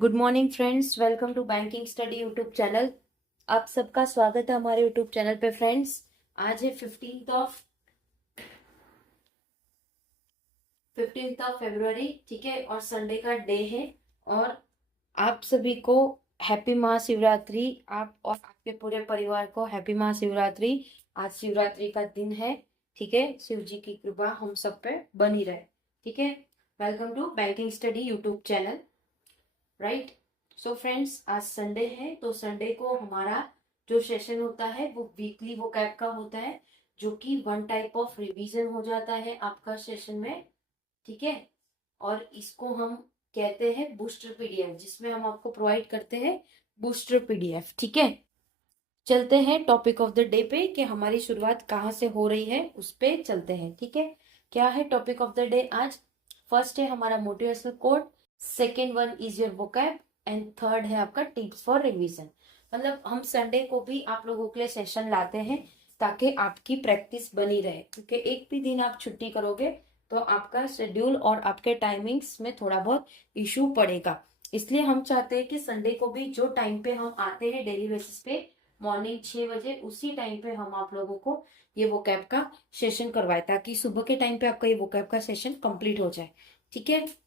Good morning friends, welcome to banking study YouTube channel. आप सबका स्वागत है हमारे यूट्यूब चैनल पे। फ्रेंड्स, आज है 15th ऑफ फरवरी, ठीक है, और संडे का डे है। और आप सभी को हैप्पी महाशिवरात्रि। आप और आपके पूरे परिवार को हैप्पी महाशिवरात्रि। आज शिवरात्रि का दिन है, ठीक है। शिव जी की कृपा हम सब पे बनी रहे, ठीक है। Welcome to banking study YouTube channel, right. So friends, आज संडे है, तो संडे को हमारा जो सेशन होता है वो वीकली वोकैब का होता है, जो कि वन टाइप ऑफ रिवीजन हो जाता है आपका सेशन में, ठीक है। और इसको हम कहते हैं बूस्टर पीडीएफ, जिसमें हम आपको प्रोवाइड करते हैं बूस्टर पीडीएफ, ठीक है। चलते हैं टॉपिक ऑफ द डे पे कि हमारी शुरुआत कहाँ से हो रही है, उस पे चलते हैं, ठीक है। क्या है टॉपिक ऑफ द डे आज? फर्स्ट है हमारा motivational quote, second one is your vocab, and third है आपका टिप्स फॉर रिवीजन। मतलब हम संडे को भी आप लोगों के लिए सेशन लाते हैं ताकि आपकी प्रैक्टिस बनी रहे, क्योंकि एक भी दिन आप छुट्टी करोगे तो आपका शेड्यूल और आपके टाइमिंग्स में थोड़ा बहुत इशू पड़ेगा। इसलिए हम चाहते हैं कि संडे को भी जो टाइम पे हम आते हैं डेली बेसिस पे, मॉर्निंग 6 बजे, उसी टाइम पे हम आप लोगों को ये वोकैब का सेशन करवाए, ताकि सुबह के टाइम पे आपका ये वोकैब का सेशन कंप्लीट हो जाए, ठीक है।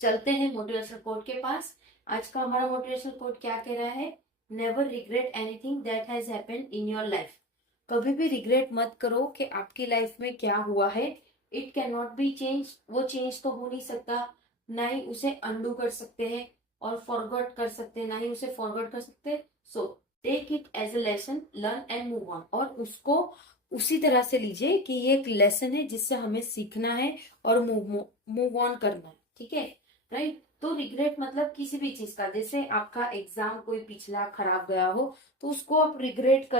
चलते हैं मोटिवेशनल कोट के पास। आज का हमारा मोटिवेशनल कोट क्या कह रहा है? Never regret anything that has happened in your life. कभी भी रिग्रेट मत करो कि आपकी लाइफ में क्या हुआ है। It can not be change, वो चेंज तो हो नहीं सकता, ना ही उसे अंडू कर सकते हैं और फॉरगॉट कर सकते हैं, ना ही उसे फॉरगॉट कर सकते हैं। So take it as a lesson, learn and move on. और उसको उसी तरह से लीजिए कि ये एक लेसन है जिससे हमें सीखना है और मूव ऑन करना है, ठीक है, राइट। तो रिग्रेट मतलब किसी भी चीज का, जैसे आपका एग्जाम कोई पिछला खराब गया हो, तो उसको आप रिग्रेट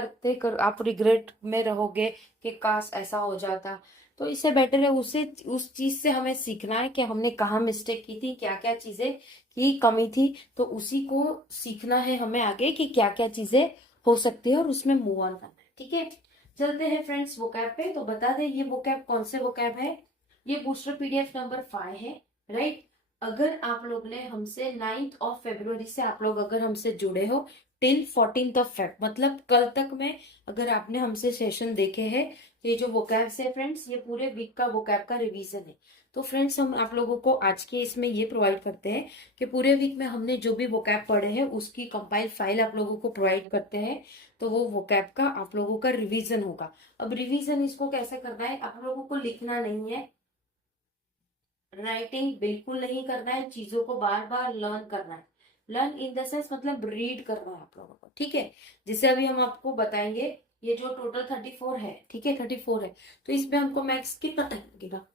आप रिग्रेट में रहोगे कि काश ऐसा हो जाता। तो इससे बेटर है उसे उस चीज से हमें सीखना है कि हमने कहाँ मिस्टेक की थी, क्या क्या चीजें की कमी थी, तो उसी को सीखना है हमें आगे कि क्या क्या चीजें हो सकती है और उसमें मूव ऑन करना है, ठीक है। चलते हैं फ्रेंड्स वोकैब पे। तो बता दें ये वोकैब कौन से वोकैब है। ये बूस्टर पीडीएफ नंबर 5 है, राइट। अगर आप लोग ने हमसे 9th ऑफ फरवरी से आप लोग अगर हमसे जुड़े हो टिल 14th ऑफ फेब, मतलब कल तक में अगर आपने हमसे सेशन देखे हैं, ये जो वोकैब्स है फ्रेंड्स, ये पूरे वीक का वोकैब का रिवीजन है। तो फ्रेंड्स, हम आप लोगों को आज के इसमें ये प्रोवाइड करते हैं कि पूरे वीक में हमने जो भी वोकैब पढ़े हैं उसकी कंपाइल फाइल आप लोगों को प्रोवाइड करते हैं। तो वो वोकैब का आप लोगों का रिवीजन होगा। अब रिवीजन इसको कैसे करना है? आप लोगों को लिखना नहीं है, राइटिंग बिल्कुल नहीं करना है, चीजों को बार बार लर्न करना है। लर्न इन द सेंस मतलब रीड करना है आप लोगों को, ठीक है। जैसे अभी हम आपको बताएंगे, ये जो टोटल 34 है, ठीक है, 34 है, तो इसमें हमको मैक्स कितना टाइम लगेगा?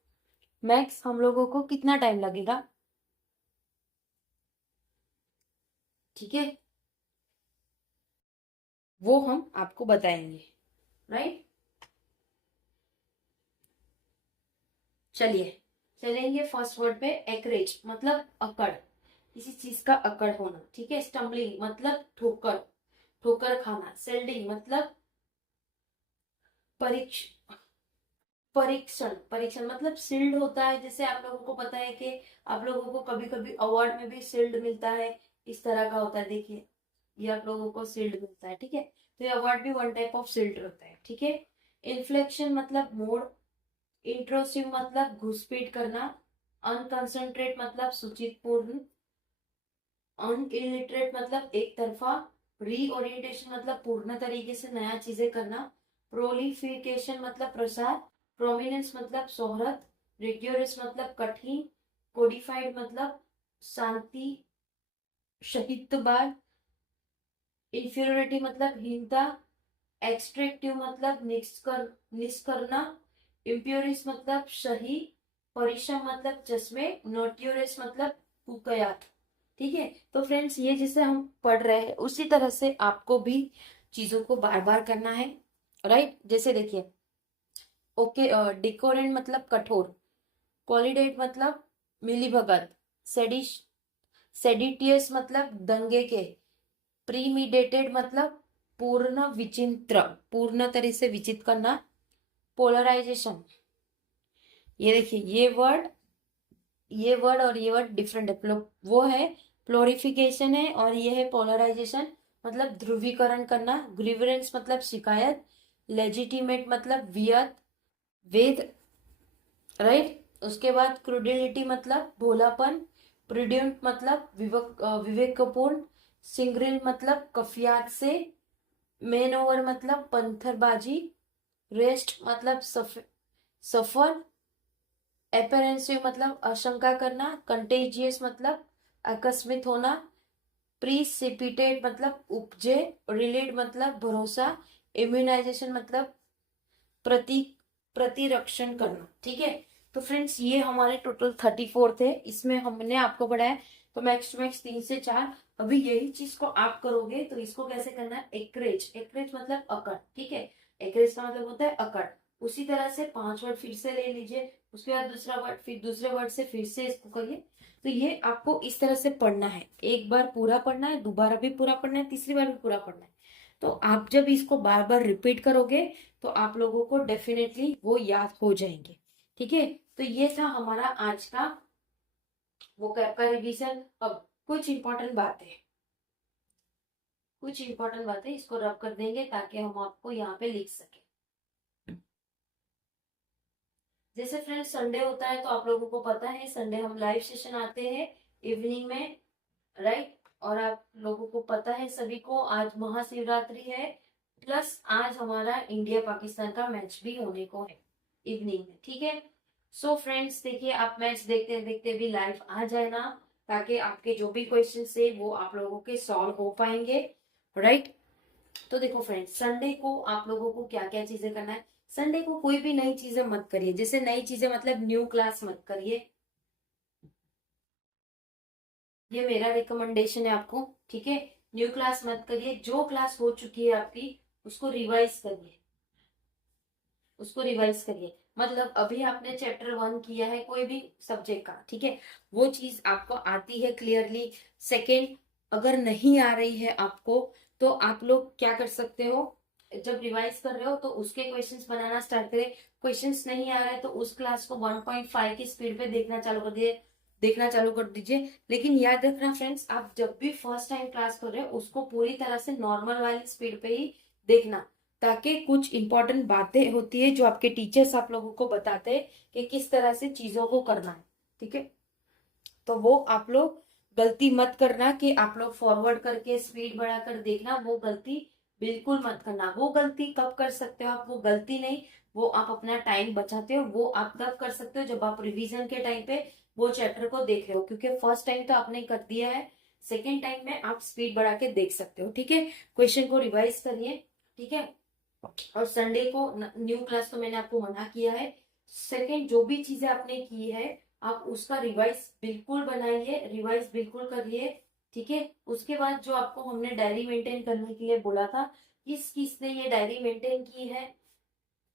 मैक्स हम लोगों को कितना टाइम लगेगा, ठीक है, वो हम आपको बताएंगे, राइट। चलिए चलेंगे फर्स्ट वर्ड पे। एकरेज मतलब अकड़, किसी चीज का अकड़ होना, ठीक है। स्टम्बलिंग मतलब ठोकर, ठोकर खाना। सेल्डिंग मतलब परीक्ष परीक्षण, परीक्षण मतलब सील्ड होता है। जैसे आप लोगों को पता है कि आप लोगों को कभी कभी अवार्ड में भी सील्ड मिलता है, इस तरह का होता है, देखिए ये आप लोगों को सील्ड मिलता है, ठीक है। तो ये अवार्ड भी वन टाइप ऑफ सील्ड होता है, ठीक है। इन्फ्लेक्शन मतलब मोड़। इंट्रोसिव मतलब घुसपैठ करना। अनकंसंट्रेट मतलब सूचित पूर्ण। अनइलिटरेट मतलब एक तरफा। रीओरिएंटेशन मतलब पूर्ण तरीके से नया चीजें करना। प्रोलिफिकेशन मतलब प्रसार। प्रोमिनेंस मतलब शोहरत। रिग्योरस मतलब कठिन। कोडिफाइड मतलब शांति, शहीदबाद। इंफीरियोरिटी मतलब हीनता। एक्सट्रैक्टिव मतलब निष्करना। इम्प्योरिस मतलब सही। परिश्रम मतलब चश्मे। नोट्योरस मतलब कुकयात, ठीक है। तो फ्रेंड्स, ये जिसे हम पढ़ रहे हैं उसी तरह से आपको भी चीजों को बार बार करना है, राइट। जैसे देखिए, ओके, डिकोरेंट मतलब कठोर। कॉलिडेट मतलब मिलीभगत। सेडिश सेडिटियस मतलब दंगे के। प्रीमिडेटेड मतलब पूर्ण विचित्र, पूर्ण तरह से विचित करना। पोलराइजेशन, ये देखिए ये वर्ड और ये वर्ड डिफरेंट है। वो है प्लोरिफिकेशन है और ये है पोलराइजेशन मतलब ध्रुवीकरण करना, ग्रीवरेंस मतलब शिकायत, लेजिटिमेट मतलब वियत वेद, राइट। उसके बाद क्रूडिलिटी मतलब भोलापन, प्रूडेंट मतलब विवेकपूर्ण, सिंग्रिल मतलब कफियात से, मेन ओवर मतलब पंथरबाजी, रेस्ट मतलब सफर, एपरेंसिव मतलब आशंका करना, कंटेजियस मतलब आकस्मिक होना, प्रीसिपिटेट मतलब उपजे, रिलेट मतलब भरोसा, इम्यूनाइजेशन मतलब प्रति प्रतिरक्षण करना। ठीक है, तो फ्रेंड्स ये हमारे टोटल 34 थे, इसमें हमने आपको पढ़ाया तो मैक्स टू मैक्स 3 से 4। अभी यही चीज को आप करोगे तो इसको कैसे करना है, एकरेज, एकरेज मतलब अकड़। ठीक है, एकरेज का मतलब होता है अकड़। उसी तरह से 5 वर्ड फिर से ले लीजिए, उसके बाद दूसरा वर्ड, फिर दूसरे वर्ड से फिर से इसको करिए। तो ये आपको इस तरह से पढ़ना है, एक बार पूरा पढ़ना है, दोबारा भी पूरा पढ़ना है, तीसरी बार भी पूरा पढ़ना है। तो आप जब इसको बार बार रिपीट करोगे तो आप लोगों को डेफिनेटली वो याद हो जाएंगे। ठीक है, तो ये था हमारा आज का वोकैब का रिवीजन। अब कुछ इंपॉर्टेंट बातें इसको रब कर देंगे ताकि हम आपको यहाँ पे लिख सके। जैसे फ्रेंड्स संडे होता है तो आप लोगों को पता है संडे हम लाइव सेशन आते हैं इवनिंग में, राइट। और आप लोगों को पता है सभी को आज महाशिवरात्रि है, प्लस आज हमारा इंडिया पाकिस्तान का मैच भी होने को है इवनिंग में। ठीक है, सो फ्रेंड्स देखिए आप मैच देखते देखते भी लाइव आ जाए ना, ताकि आपके जो भी क्वेश्चन है वो आप लोगों के सॉल्व हो पाएंगे, राइट। तो देखो फ्रेंड्स संडे को आप लोगों को क्या क्या चीजें करना है, संडे को कोई भी नई चीजें मत करिए। जैसे नई चीजें मतलब न्यू क्लास मत करिए, ये मेरा रिकमेंडेशन है आपको। ठीक है, न्यू क्लास मत करिए, जो क्लास हो चुकी है आपकी उसको रिवाइज करिए, उसको रिवाइज करिए। मतलब अभी आपने चैप्टर 1 किया है कोई भी सब्जेक्ट का, ठीक है, वो चीज आपको आती है क्लियरली। सेकेंड, अगर नहीं आ रही है आपको तो आप लोग क्या कर सकते हो, जब रिवाइज कर रहे हो तो उसके क्वेश्चंस बनाना स्टार्ट करें। क्वेश्चंस नहीं आ रहे तो उस क्लास को 1.5 की स्पीड पे देखना चालू कर दीजिए। लेकिन याद रखना फ्रेंड्स, आप जब भी फर्स्ट टाइम क्लास कर रहे हो उसको पूरी तरह से नॉर्मल वाली स्पीड पे ही देखना, ताकि कुछ इंपॉर्टेंट बातें होती है जो आपके टीचर्स आप लोगों को बताते हैं कि किस तरह से चीजों को करना है। ठीक है, तो वो आप लोग गलती मत करना कि आप लोग फॉरवर्ड करके स्पीड बढ़ाकर देखना, वो गलती बिल्कुल मत करना। वो गलती कब कर सकते हो आप, वो गलती नहीं, वो आप अपना टाइम बचाते हो, वो आप तब कर सकते हो जब आप रिवीजन के टाइम पे वो चैप्टर को देख रहे हो, क्योंकि फर्स्ट टाइम तो आपने कर दिया है, सेकेंड टाइम में आप स्पीड बढ़ा के देख सकते हो। ठीक है, क्वेश्चन को रिवाइज करिए। ठीक है, और संडे को न्यू क्लास तो मैंने आपको मना किया है। सेकंड, जो भी चीजें आपने की है आप उसका रिवाइज बिल्कुल बनाइए, रिवाइज बिल्कुल करिए। ठीक है, उसके बाद जो आपको हमने डायरी मेंटेन करने के लिए बोला था, किसने ये डायरी मेंटेन की है,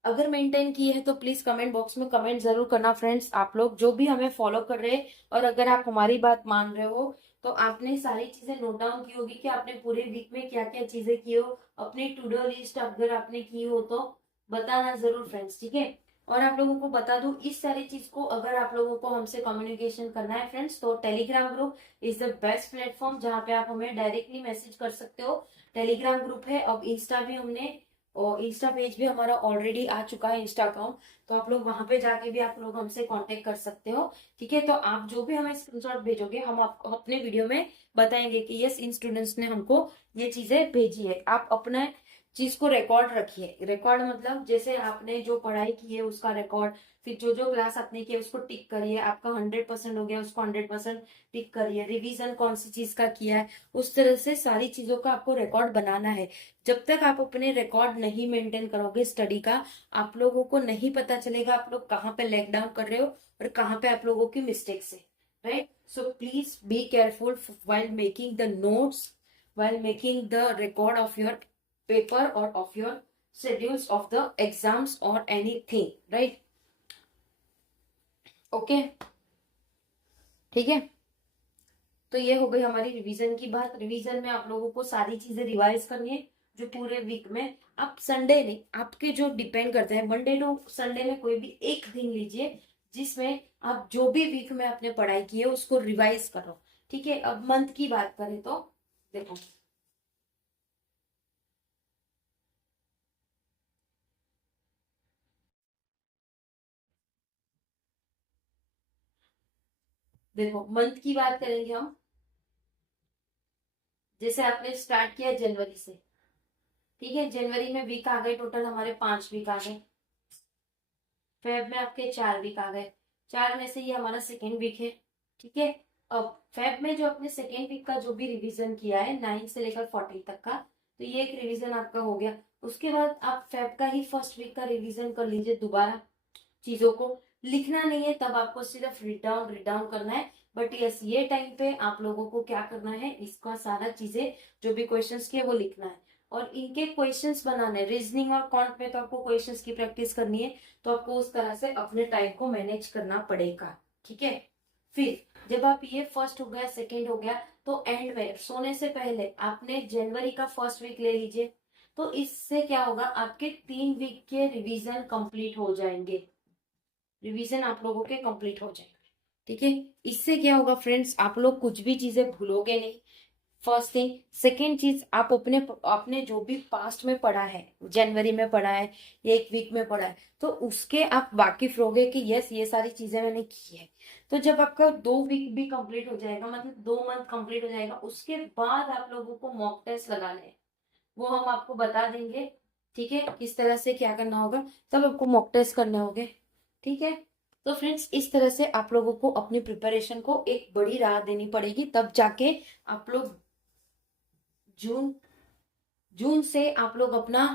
अगर मेंटेन की है तो प्लीज कमेंट बॉक्स में कमेंट जरूर करना फ्रेंड्स। आप लोग जो भी हमें फॉलो कर रहे हैं और अगर आप हमारी बात मान रहे हो तो आपने सारी चीजें नोट डाउन की होगी कि आपने पूरे वीक में क्या क्या चीजें की हो, अपनी टू डू लिस्ट अगर आपने की हो तो बताना जरूर फ्रेंड्स। ठीक है, और आप लोगों को बता दूं इस सारी चीज को अगर आप लोगों को हमसे कम्युनिकेशन करना है फ्रेंड्स तो Telegram group is the best platform जहां पे आप हमें डायरेक्टली मैसेज कर सकते हो। टेलीग्राम ग्रुप है, अब इंस्टा भी हमने, और इंस्टा पेज भी हमारा ऑलरेडी आ चुका है, इंस्टा अकाउंट, तो आप लोग वहां पे जाके भी आप लोग हमसे कांटेक्ट कर सकते हो। ठीक है, तो आप जो भी हमें स्क्रीनशॉट भेजोगे हम आपको अपने वीडियो में बताएंगे कि यस इन स्टूडेंट्स ने हमको ये चीजें भेजी है। आप अपने चीज को रिकॉर्ड रखिए, रिकॉर्ड मतलब जैसे आपने जो पढ़ाई की है उसका रिकॉर्ड, फिर जो जो क्लास आपने की है उसको टिक करिए, आपका 100% हो गया उसको 100% टिक करिए, रिवीजन कौन सी चीज का किया है, उस तरह से सारी चीजों का आपको रिकॉर्ड बनाना है। जब तक आप अपने रिकॉर्ड नहीं मेंटेन करोगे स्टडी का, आप लोगों को नहीं पता चलेगा आप लोग कहाँ पे लेग डाउन कर रहे हो और कहाँ पे आप लोगों की मिस्टेक्स है, right. So please be careful while making the notes, while making the record of your paper और of your schedules of the exams और एनीथिंग, राइट। ओके, ठीक है, तो ये हो गई हमारी रिवीजन की बात। रिवीजन में आप लोगों को सारी चीजें रिवाइज करनी है जो पूरे वीक में, आप संडे नहीं, आपके जो डिपेंड करते हैं मंडे टू संडे में कोई भी एक दिन लीजिए जिसमें आप जो भी वीक में आपने पढ़ाई की है उसको रिवाइज करो। ठीक है, अब मंथ की बात करें तो देखो, देखो मंथ की बात करेंगे हम। जैसे आपने स्टार्ट किया जनवरी से, ठीक है, जनवरी में वीक आ गए, टोटल हमारे 5 वीक आ गए। फेब में आपके 4 वीक आ गए, 4 में से ये हमारा सेकेंड वीक है। ठीक है, अब फेब में जो अपने सेकेंड वीक का जो भी रिवीजन किया है 9 से लेकर 14 तक का, तो ये एक रिवीजन आपका हो गया। उसके बाद आप फेब का ही फर्स्ट वीक का रिवीजन कर लीजिए दोबारा। चीजों को लिखना नहीं है, तब आपको सिर्फ रीड डाउन करना है। बट यस, ये टाइम पे आप लोगों को क्या करना है, इसका सारा चीजें जो भी क्वेश्चंस किए वो लिखना है और इनके क्वेश्चंस बनाने। रीजनिंग और कॉन्ट में तो आपको क्वेश्चंस की प्रैक्टिस करनी है, तो आपको उस तरह से अपने टाइम को मैनेज करना पड़ेगा। ठीक है, फिर जब आप ये फर्स्ट हो गया, सेकेंड हो गया, तो एंड में सोने से पहले आपने जनवरी का फर्स्ट वीक ले लीजिए। तो इससे क्या होगा, आपके 3 वीक के रिवीजन कंप्लीट हो जाएंगे। रिवीजन आप लोगों के कंप्लीट हो जाएंगे। ठीक है, इससे क्या होगा फ्रेंड्स, आप लोग कुछ भी चीजें भूलोगे नहीं, फर्स्ट थिंग। सेकेंड चीज, आप अपने अपने जो भी पास्ट में पढ़ा है, जनवरी में पढ़ा है, 1 वीक में पढ़ा है, तो उसके आप वाकिफ रहोगे कि यस ये सारी चीजें मैंने की है। तो जब आपका 2 वीक भी कंप्लीट हो जाएगा, मतलब 2 मंथ कंप्लीट हो जाएगा, उसके बाद आप लोगों को मॉक टेस्ट लगाने हैं, वो हम आपको बता देंगे। ठीक है, किस तरह से क्या करना होगा, तब आपको मॉक टेस्ट करने होंगे। ठीक है, तो फ्रेंड्स इस तरह से आप लोगों को अपनी प्रिपरेशन को एक बड़ी राह देनी पड़ेगी, तब जाके आप लोग जून जून से आप लोग अपना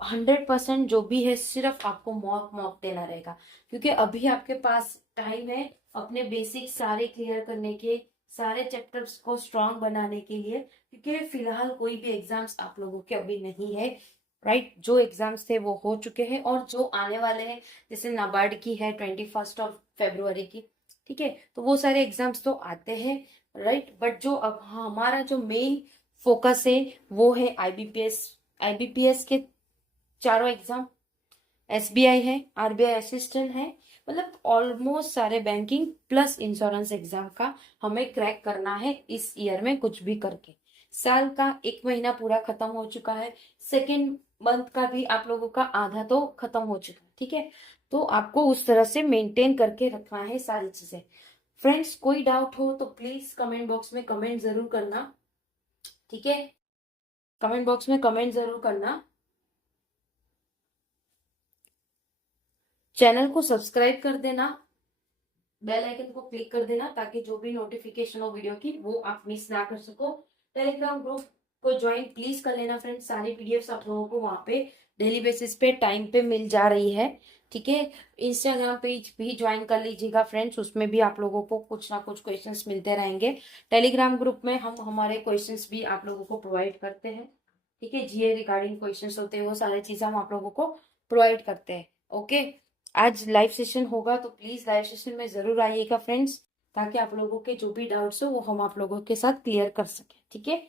100% जो भी है सिर्फ आपको मॉक मॉक देना रहेगा। क्योंकि अभी आपके पास टाइम है अपने बेसिक सारे क्लियर करने के, सारे चैप्टर्स को स्ट्रांग बनाने के लिए। क्योंकि फिलहाल कोई भी एग्जाम्स आप लोगों के अभी नहीं है, राइट। जो एग्जाम्स थे वो हो चुके हैं और जो आने वाले हैं, जैसे नाबार्ड की है 21 फरवरी की, ठीक है, तो वो सारे एग्जाम्स तो आते हैं, राइट। बट जो अब हमारा जो मेन फोकस है वो है आईबीपीएस के चारों एग्जाम, एसबीआई है, आरबीआई असिस्टेंट है, मतलब ऑलमोस्ट सारे बैंकिंग प्लस इंश्योरेंस एग्जाम का हमें क्रैक करना है इस ईयर में कुछ भी करके। साल का 1 महीना पूरा खत्म हो चुका है, सेकेंड मंथ का भी आप लोगों का आधा तो खत्म हो चुका है। ठीक है, तो आपको उस तरह से मेंटेन करके रखना है सारी चीजें। फ्रेंड्स कोई डाउट हो तो प्लीज कमेंट बॉक्स में कमेंट जरूर करना। ठीक है, कमेंट बॉक्स में कमेंट जरूर करना। चैनल को सब्सक्राइब कर देना, बेल आइकन को क्लिक कर देना, ताकि जो भी नोटिफिकेशन हो वीडियो की वो आप मिस ना कर सको। टेलीग्राम ग्रुप को ज्वाइन प्लीज कर लेना फ्रेंड्स, सारी पीडीएफ आप लोगों को वहां पे डेली बेसिस पे टाइम पे मिल जा रही है। ठीक है, इंस्टाग्राम पेज भी ज्वाइन कर लीजिएगा फ्रेंड्स, उसमें भी आप लोगों को कुछ ना कुछ क्वेश्चंस मिलते रहेंगे। टेलीग्राम ग्रुप में हम हमारे क्वेश्चंस भी आप लोगों को प्रोवाइड करते हैं। ठीक है, जीए रिगार्डिंग क्वेश्चंस होते हैं, वो सारी चीजें हम आप लोगों को प्रोवाइड करते हैं। ओके, आज लाइव सेशन होगा तो प्लीज लाइव सेशन में जरूर आइएगा फ्रेंड्स, ताकि आप लोगों के जो भी डाउट्स हो वो हम आप लोगों के साथ क्लियर कर सके। ठीक है,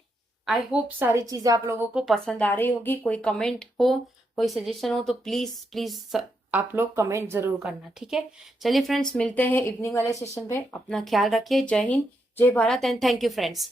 आई होप सारी चीजें आप लोगों को पसंद आ रही होगी। कोई कमेंट हो, कोई सजेशन हो तो प्लीज प्लीज आप लोग कमेंट जरूर करना। ठीक है, चलिए फ्रेंड्स मिलते हैं इवनिंग वाले सेशन पे। अपना ख्याल रखिए। जय हिंद, जय Bharat and thank you friends.